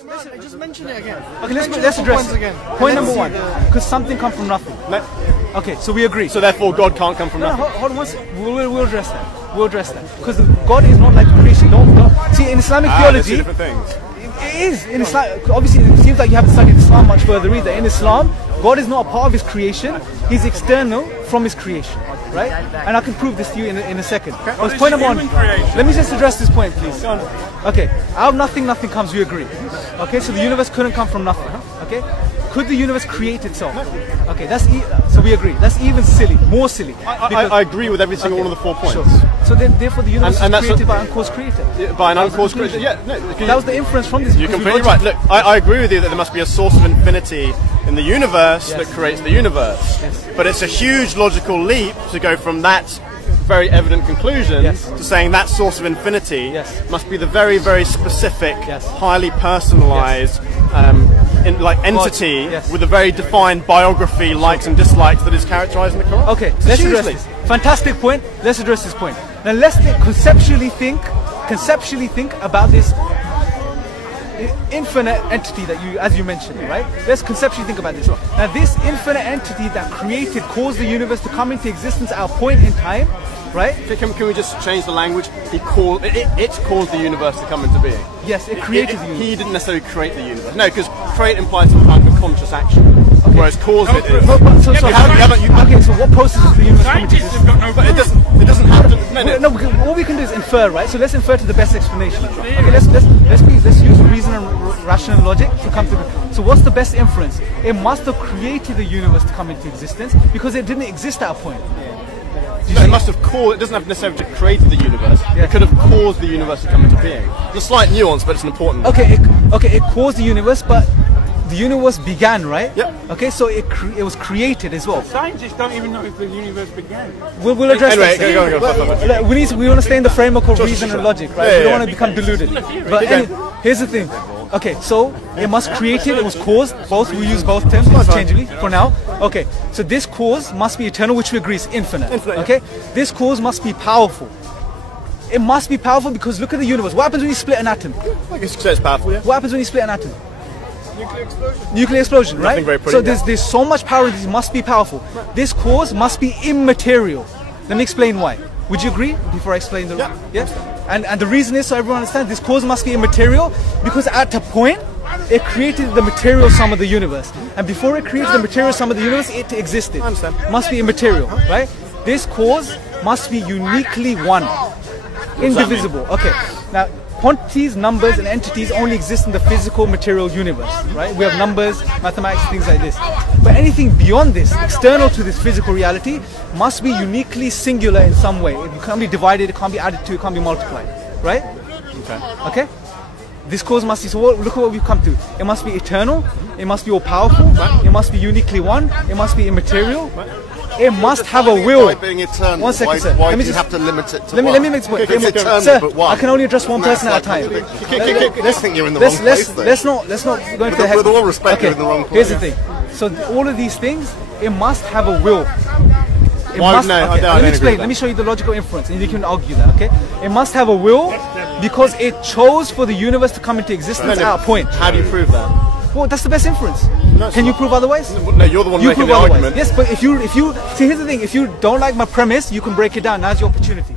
I just mentioned it again. Okay, let's address it again. Point number one. Could something come from nothing? Okay, so we agree. So therefore God can't come from nothing? Hold on one second. We'll address that. We'll address that. Because God is not like creation. Don't. See, in Islamic theology, different things. It is. In Islam, obviously, it seems like you haven't studied Islam much further either. In Islam, God is not a part of His creation. He's external from His creation. Right? And I can prove this to you in a second. Okay. Point number one. Let me just address this point, please. Okay. Out of nothing, nothing comes. We agree. Okay. So the universe couldn't come from nothing. Okay. Could the universe create itself? Okay. So we agree. That's even silly. More silly. I agree with every single one of the 4 points. Sure. So then, therefore, the universe is created by an uncaused creator. By an uncaused creator. Yeah. No. That was the inference from this. You're completely right. Look, I agree with you that there must be a source of infinity in the universe that creates the universe. Yes. But it's a huge logical leap to go from that very evident conclusion to saying that source of infinity must be the very, very specific, highly personalized entity with a very defined biography, likes and dislikes that is characterized in the Quran. Okay, let's address this. Fantastic point. Let's address this point. Now let's conceptually think about this infinite entity that as you mentioned, right? Let's conceptually think about this. Now this infinite entity that caused the universe to come into existence at a point in time, right? Can we just change the language? It caused the universe to come into being. Yes, it created the universe. He didn't necessarily create the universe. No, because create implies some kind of conscious action. Okay. Whereas cause it is. Okay, so what process is the universe coming to existence? But it doesn't have to. No, all we can do is infer, right? So let's infer to the best explanation. Okay, let's use reason and rational logic to come to. So what's the best inference? It must have created the universe to come into existence because it didn't exist at a point. No, it must have caused. It doesn't have necessarily to create the universe. It could have caused the universe to come into being. It's a slight nuance, but it's an important one. Okay, it caused the universe, but the universe began, right? Yep. Okay, so it was created as well. Scientists don't even know if the universe began. We'll address that. Go. We want to stay in the framework of reason and logic, right? We don't want to become deluded. But here's the thing. Okay, so it must created, it was caused, both, we use both terms interchangeably for now. Okay, so this cause must be eternal, which we agree is infinite. Okay, this cause must be powerful. It must be powerful because look at the universe. What happens when you split an atom? I guess you could say it's powerful, yeah. What happens when you split an atom? Nuclear explosion, right? So there's so much power, this must be powerful. This cause must be immaterial. Let me explain why. Would you agree before I explain the... Yeah? And the reason is, so everyone understands, this cause must be immaterial because at a point, it created the material sum of the universe. And before it created the material sum of the universe, it existed. Must be immaterial, right? This cause must be uniquely one. Indivisible. Okay. Now, quantities, numbers, and entities only exist in the physical material universe, right? We have numbers, mathematics, things like this. But anything beyond this, external to this physical reality, must be uniquely singular in some way. It can't be divided, it can't be added to, it can't be multiplied, right? Okay? This cause must be, so look at what we've come to. It must be eternal, it must be all-powerful, it must be uniquely one, it must be immaterial, it must have a will. By being eternal, 1 second, sir. Why do you have to limit it to one? Let me make this point. It's eternal, sir, but one. I can only address one person at a time. I think you're in the wrong place there. Let's not go into the head. With all respect, you're in the wrong place. Here's the thing. So all of these things, it must have a will. Let me explain. Let me show you the logical inference, and you can argue that. Okay? It must have a will because it chose for the universe to come into existence at a point. How do you prove that? Well, that's the best inference. No, can you prove otherwise? No, you're the one making the argument. Yes, but if you see, here's the thing. If you don't like my premise, you can break it down. Now's your opportunity.